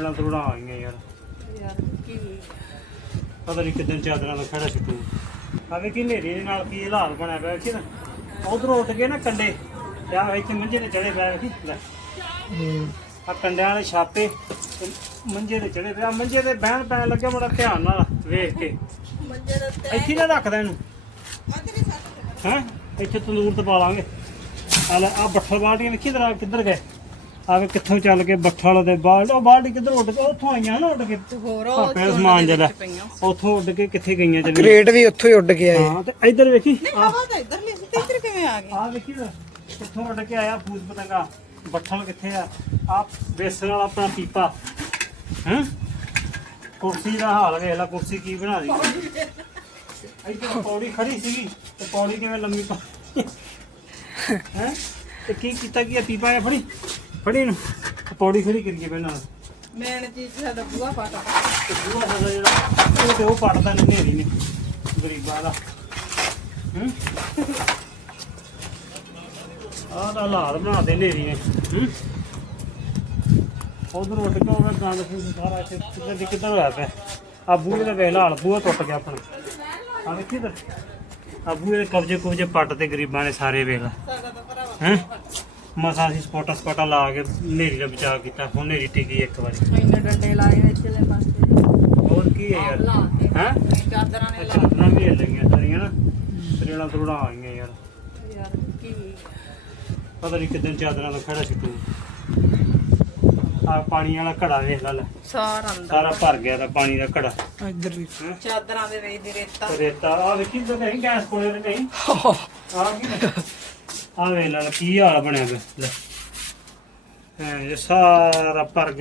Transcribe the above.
ਤਰੇੜਾਂ ਤਰੋੜਾਂ ਆ ਗਈਆਂ ਯਾਰ। ਯਾਰ ਕੀ ਪਤਾ ਨਹੀਂ ਕਿਦਾਂ ਚਾਦਰਾਂ ਦਾ ਖੜਾ ਛੁੱਟੂ। ਆਵੇ ਕਿ ਨੇਰੀ ਦੇ ਨਾਲ ਕੀ ਹਾਲਾਤ ਬਣਿਆ ਪਿਆ ਕਿ ਨਾ। ਉਧਰੋਂ ਉੱਡ ਕੇ ਨਾ ਕੰਡੇ ਆ ਇੱਥੇ ਮੰਜੇ ਤੇ ਚੜੇ ਪਿਆ ਵੇਖੀ ਲੈ। ਆ ਕੰਡਿਆਂ ਵਾਲੇ ਛਾਪੇ ਤੇ ਮੰਜੇ ਤੇ ਚੜੇ ਪਿਆ ਮੰਜੇ ਤੇ ਬਹਿਣ ਪੈਣ ਲੱਗਿਆ ਬੜਾ ਧਿਆਨ ਨਾਲ ਵੇਖ ਕੇ। ਮੰਜੇ ਦੇ ਉੱਤੇ ਇੱਥੇ ਨਾ ਰੱਖਦਾ ਇਹਨੂੰ। ਹੈ? ਇੱਥੇ ਤੰਦੂਰ ਤੇ ਪਾ ਲਾਂਗੇ। ਆ ਲੈ ਆ ਬੱਠਲ ਬਾਲਟੀਆਂ ਵੇਖੀ ਤਰਾ ਕਿੱਧਰ ਗਏ? ਆਵੇ ਕਿੱਥੋਂ ਚੱਲ ਕੇ ਬੱਠਲ ਦੇ ਬਾਲਟੀ ਉਹ ਬਾਲਟੀ ਕਿੱਧਰ ਉੱਡ ਕੇ ਉੱਥੋਂ ਆਈਆਂ ਨਾ ਉੱਡ ਕੇ। ਹੋਰ ਉਹ ਭਾਪੇ ਦਾ ਸਮਾਨ ਦੇ ਜਿਹੜਾ। ਉੱਥੋਂ ਉੱਡ ਕੇ ਕਿੱਥੇ ਗਈਆਂ ਚੱਲੀਆਂ ਕ੍ਰੇਟ ਵੀ ਉੱਥੋਂ ਹੀ ਉੱਡ ਕੇ ਆਏ। ਹਾਂ ਤੇ ਇੱਧਰ ਵੇਖੀ। ਆ ਹਵਾ ਤਾਂ ਇੱਧਰ ਲਈ ਸੀ ਤੇ ਇੱਧਰ ਕਿਵੇਂ ਆ ਗਈ ਆ ਵੇਖੀ ਕਿੱਥੋਂ ਉੱਡ ਕੇ ਆਇਆ ਫੂਸ ਪਤੰਗਾ? ਬੱਠਲ ਕਿੱਥੇ ਆ? ਆ ਬੇਸਣ ਵਾਲਾ ਆਪਣਾ ਪੀਪਾ। ਹੈ? ਕੁਰਸੀ ਦਾ ਹਾਲ ਵੇਖ ਲੈ ਕੁਰਸੀ ਕੀ ਬਣਾ ਦਿੱਤੀ ਇੱਧਰ ਪੌੜੀ ਖੜੀ ਸੀਗੀ ਤੇ ਪੌੜੀ ਕਿਵੇਂ ਲੰਮੀ ਪਾ ਹੈ? ਤੇ ਕੀ ਕੀਤਾ ਕੀ ਆ ਪੀਪਾ ਆ ਫੜੀ? ਫੜੀ ਨੂੰ। ਪੌੜੀ ਖੜੀ ਕਰੀਏ ਪਹਿਲਾਂ ਮੈਨ ਚੀਜ਼ ਸਾਡਾ ਬੂਆ ਫਾਟਾ ਤੇ ਦੂਆ ਸਾਡਾ ਜਿਹੜਾ ਉਹ ਤੇ ਉਹ ਪੜਦਾ ਨੇ ਨੇਰੀ ਨੇ। ਗਰੀਬਾਂ ਦਾ। ਹੂੰ? ਆਹ ਤਾਂ ਹਾਲਾਤ ਬਣਾ ਦੇ ਨੇਰੀ ਨੇ। ਹੂੰ? ਉਧਰ ਉੱਡ ਕੇ ਉਹਦਾ ਗੰਦ ਫੂਸ ਸਾਰਾ ਇੱਥੇ ਕਿੱਧਰ ਦੀ ਕਿੱਧਰ ਹੋਇਆ ਪਿਆ। ਆ ਬੂਹੇ ਦਾ ਵੇਖ ਹਾਲ ਬੂਹਾ ਟੁੱਟ ਗਿਆ ਆਪਣਾ। ਆ ਵੇਖੀ ਤੇ ਆ ਬੂਹੇ ਦੇ ਕਬਜੇ ਕੁਬਜੇ ਪੱਟ ਤੇ ਗਰੀਬਾਂ ਨੇ ਸਾਰੇ ਵੇਖ ਹੈ? ਮਸਾਂ ਅਸੀਂ ਸਪੋਟਾ ਸਪੋਟਾ ਲਾ ਕੇ ਨੇਰੀ ਦਾ ਬਚਾਅ ਕੀਤਾ ਹੁਣ ਨੇਰੀ ਟਿਕੀ ਇੱਕ ਵਾਰੀ। ਇੰਨੇ ਡੰਡੇ ਲਾਏ ਵਿਚਲੇ ਪਾਸੇ। ਹੋਰ ਕੀ ਹੈ ਯਾਰ? ਲਾ ਤੇ ਹੈ? ਚਾਦਰਾਂ ਨੇ ਲਾ ਚਾਦਰਾਂ ਵੀ ਹਿੱਲ ਗਈਆਂ ਸਾਰੀਆਂ ਨਾ। ਤਰੇੜਾਂ ਤਰੋੜਾਂ ਆ ਗਈਆਂ ਯਾਰ। ਯਾਰ ਕੀ? ਪਤਾ ਨਹੀਂ ਕਿਦਾਂ ਚਾਦਰਾਂ ਦਾ ਖੜਾ ਛੁੱਟੂ ਆ ਪਾਣੀ ਵਾਲਾ ਘੜਾ ਵੇਖ ਲੈ ਲੈ। ਸਾਰਾ ਅੰਦਰ। ਸਾਰਾ ਭਰ ਗਿਆ ਤਾਂ ਪਾਣੀ ਦਾ ਘੜਾ। ਇੱਧਰ ਵੀ। ਹੈਂ? ਚਾਦਰਾਂ ਦੇ ਵਿੱਚ ਦੀ ਰੇਤਾ। ਰੇਤਾ ਆ ਵੇਖੀ ਤਾਂ ਨਹੀਂ ਗੈਸ ਕੋਲੇ ਨਹੀਂ। ਆ ਕੀ ਆ ਵੇਖ ਲੈ ਕੀ ਹਾਲ ਬਣਿਆ ਪਿਆ। ਲੈ ਐ ਇਹ ਸਾਰਾ ਭਰ ਗਿਆ।